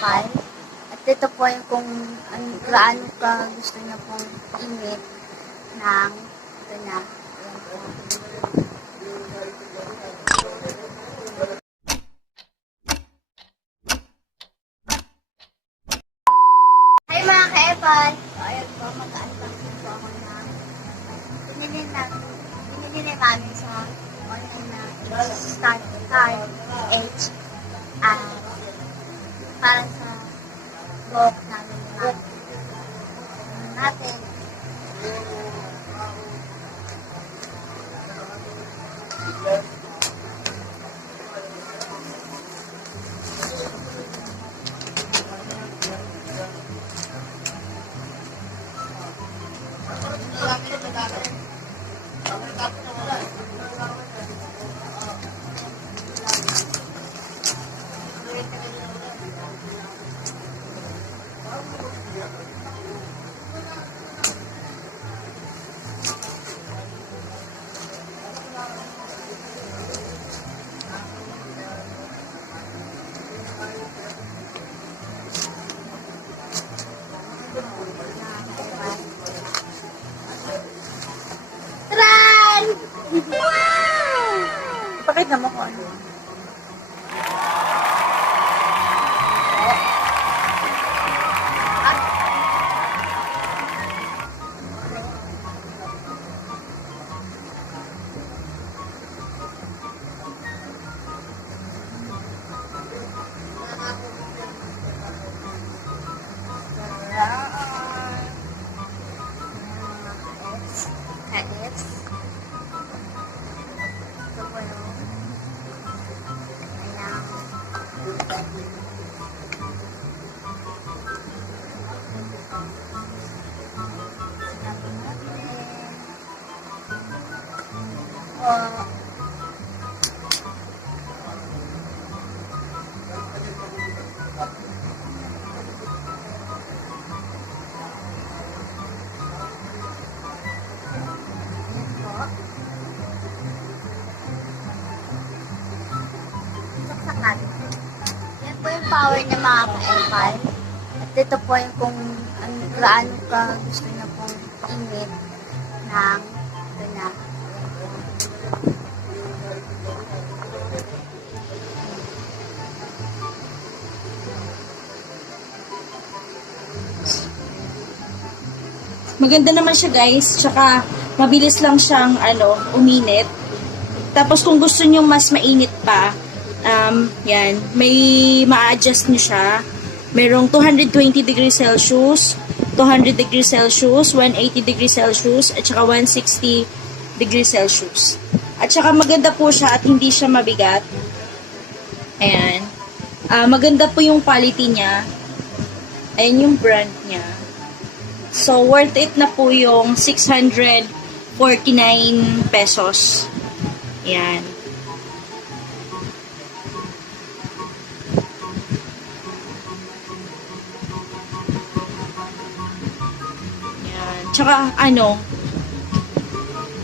maka-epal. At ito po yung kung gaano ka gusto niya pong init ng ito na. Ayan po. Hi mga ka-epal! So, ayan po, mag-unboxing po ako na binili namin sa online na StarHealth para sa buhok namin natin. Tran! Wow! Ipakita mo ko ano. Yan po yung power ng mga ka-epal. At ito po yung kung gaano ka gusto niya pong init ng ito na. Maganda naman siya guys, tsaka mabilis lang siyang uminit. Tapos kung gusto niyo mas mainit pa, yan, may ma-adjust niyo siya. Merong 220 degrees Celsius, 200 degrees Celsius, 180 degrees Celsius, at saka 160 degrees Celsius. At saka maganda po siya at hindi siya mabigat. Ayan. Maganda po yung quality niya. Ayan yung brand niya. So, worth it na po yung 649 pesos. Yan. Yan. Tsaka,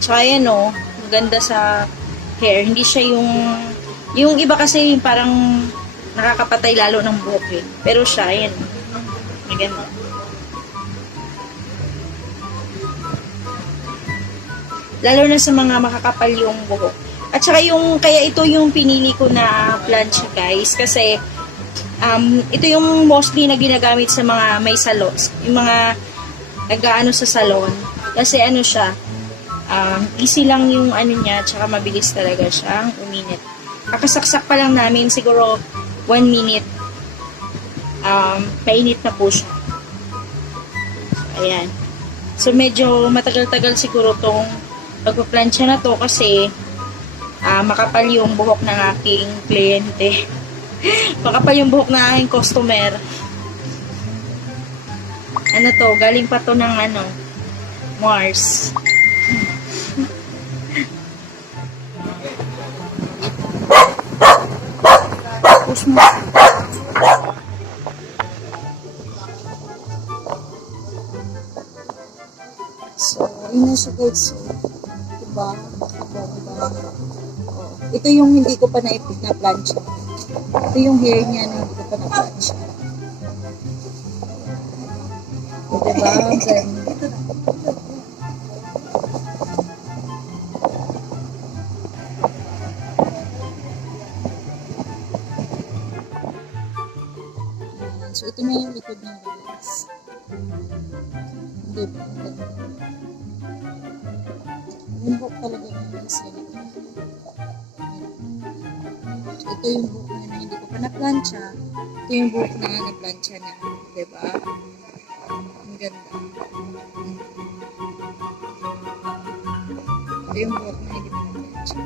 tsaka yan maganda sa hair. Hindi siya yung iba kasi parang nakakapatay lalo ng buhok eh. Pero siya, yan. Maganda. Lalo na sa mga makakapal yung buhok. At saka kaya ito yung pinili ko na plancha guys. Kasi, ito yung mostly na ginagamit sa mga may salon. Yung mga nag-aano sa salon. Kasi siya, easy lang yung niya, tsaka mabilis talaga siyang uminit. Kakasaksak pa lang namin, siguro 1 minute. Painit na po siya. So, ayan. So, medyo matagal-tagal siguro tong pagpaplansya na to kasi makapal yung buhok ng aking kliyente. Makapal yung buhok ng aking customer. Galing pa to ng Mars. Push mo. So, yun na siya guys. Diba? Ito yung hindi ko pa na-plancha. Ito yung hair niya na hindi ko pa na-plancha. Diba? Ang ganda. So, ito na yung likod ng guys. Diba? Ang ganda. Yung buhok talaga guys. So, ito yung buhok niya na hindi ko pa na-plancha. Ito yung buhok na na-plancha na. Diba? Ang ganda. Ito yung buhok na hindi ko na-plancha.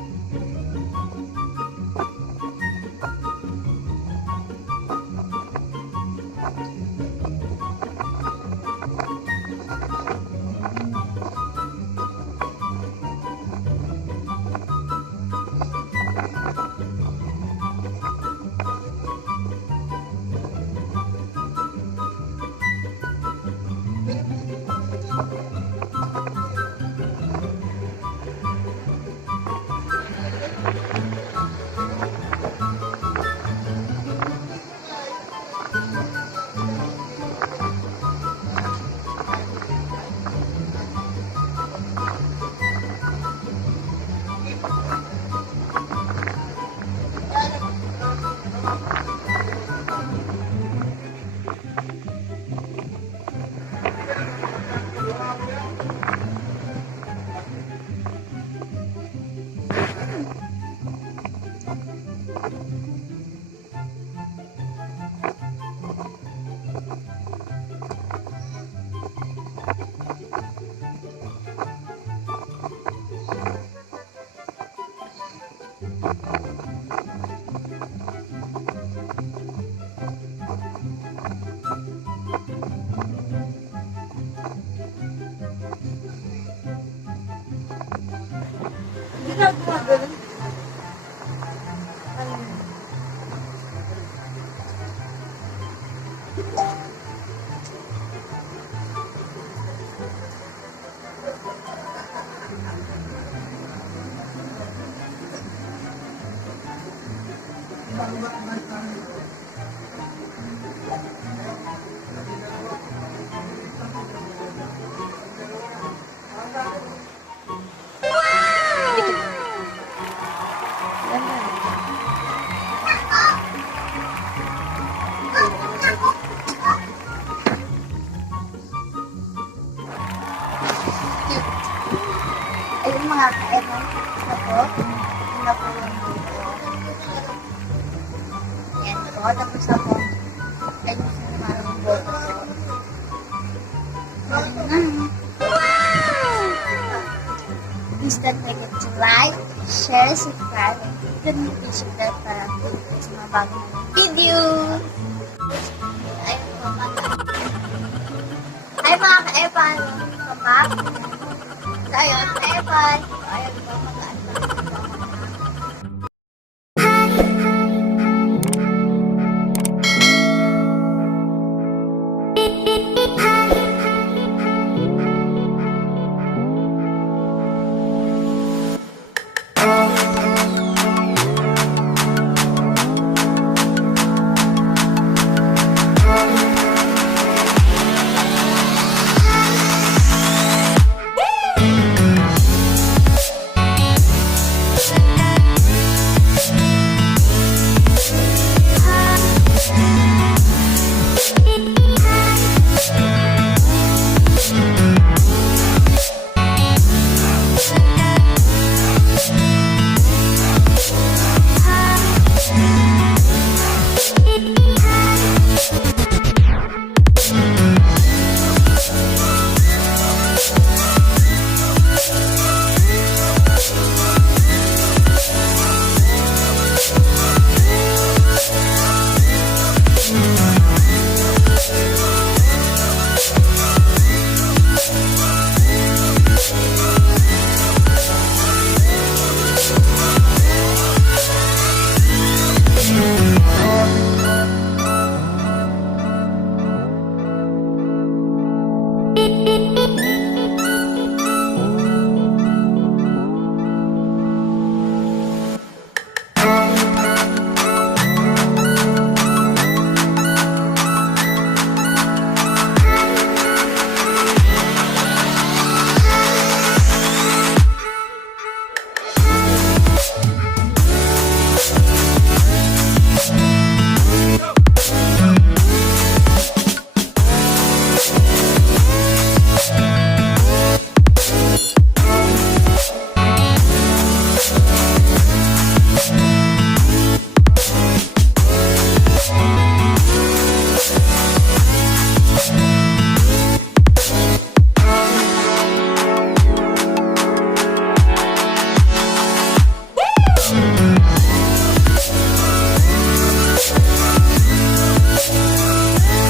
Ayun mga ka-evan. Ito po. Ito po yung dito. Yan po. Tapos ako. Ayun yung parang boto po. Please don't forget to like, share, subscribe, and click the notification bell para update sa mga bagong video. Ayun po mga. Ay mga ka-evan. Welcome back. So, ayun, ka-evan. Ayun po.